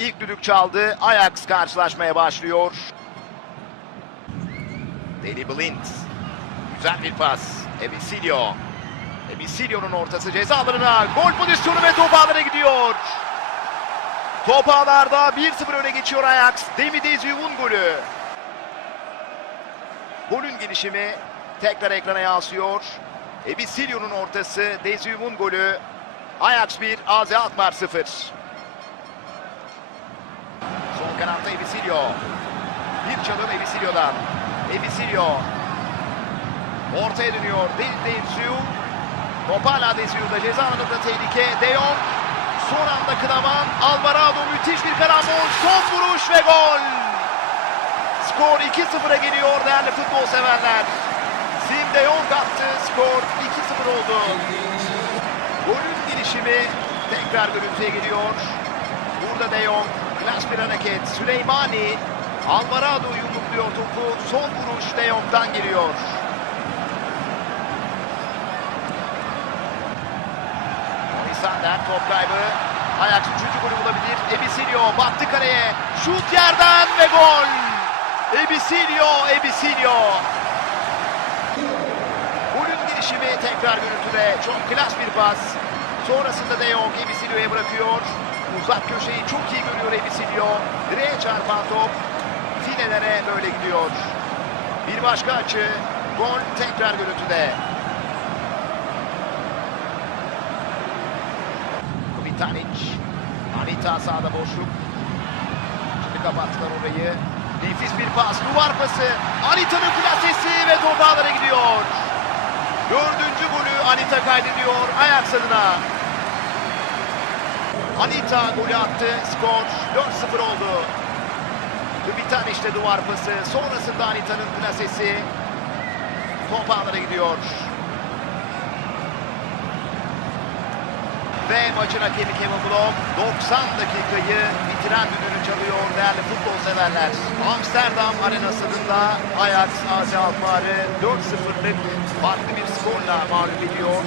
İlk düdük çaldı. Ajax karşılaşmaya başlıyor. Deli Blind. Güzel bir pas. Ebisilio. Ebisilio'nun ortası ceza alanına. Gol pozisyonu ve top ağlara gidiyor. Top ağlarda 1-0 öne geçiyor Ajax. Demi Dezium'un golü. Golün gelişimi tekrar ekrana yansıyor. Ebisilio'nun ortası, Dezium'un golü. Ajax 1, AZ Alkmaar 0. Kanatta Ebisilio. Bir çalım Ebisilio'dan. Ebisilio. Ortaya dönüyor. Değil Dezium. Top hala Dezium'da. Ceza alanında tehlike. De Jong. Son anda Kınaman. Alvarado müthiş bir karambol. Son vuruş ve gol. Skor 2-0'a geliyor değerli futbol severler. Sim De Jong attı. Skor 2-0 oldu. Golün gelişimi tekrar görüntüye geliyor. Burada De Jong. Klas bir hareket. Süleymani. Alvarado yumrukluyor topu. Son vuruş De Jong'dan geliyor. Sander top kaybı. Ajax 3. golü bulabilir. Ebisilio battı kaleye. Şut yerden ve gol. Ebisilio, Ebisilio. Golün girişimi tekrar görüntüde. Çok klas bir pas. Sonrasında De Jong Ebisilio'ya bırakıyor. Uzak köşeyi çok iyi görüyor Ebisilio. Direğe çarpan top. Filelere böyle gidiyor. Bir başka açı. Gol tekrar görüntüde. Vitanic. Anita sağda boşluk. Şimdi kapattılar orayı. Nefis bir pas. Duvar pası. Anita'nın plasesi ve top gidiyor. Dördüncü golü Anita kaydediyor Ajax adına. Anita golü attı. Skor 4-0 oldu. Vitanic de duvar pası. Sonrasında Anita'nın plasesi. Top ağlara gidiyor. Ve maçın hakemi Kevin Blom 90 dakikayı bitiren düdüğünü çalıyor değerli futbol severler. Amsterdam Arena stadında Ajax AZ Alkmaar'ı 4-0'lık farklı bir skorla mağlup ediyor.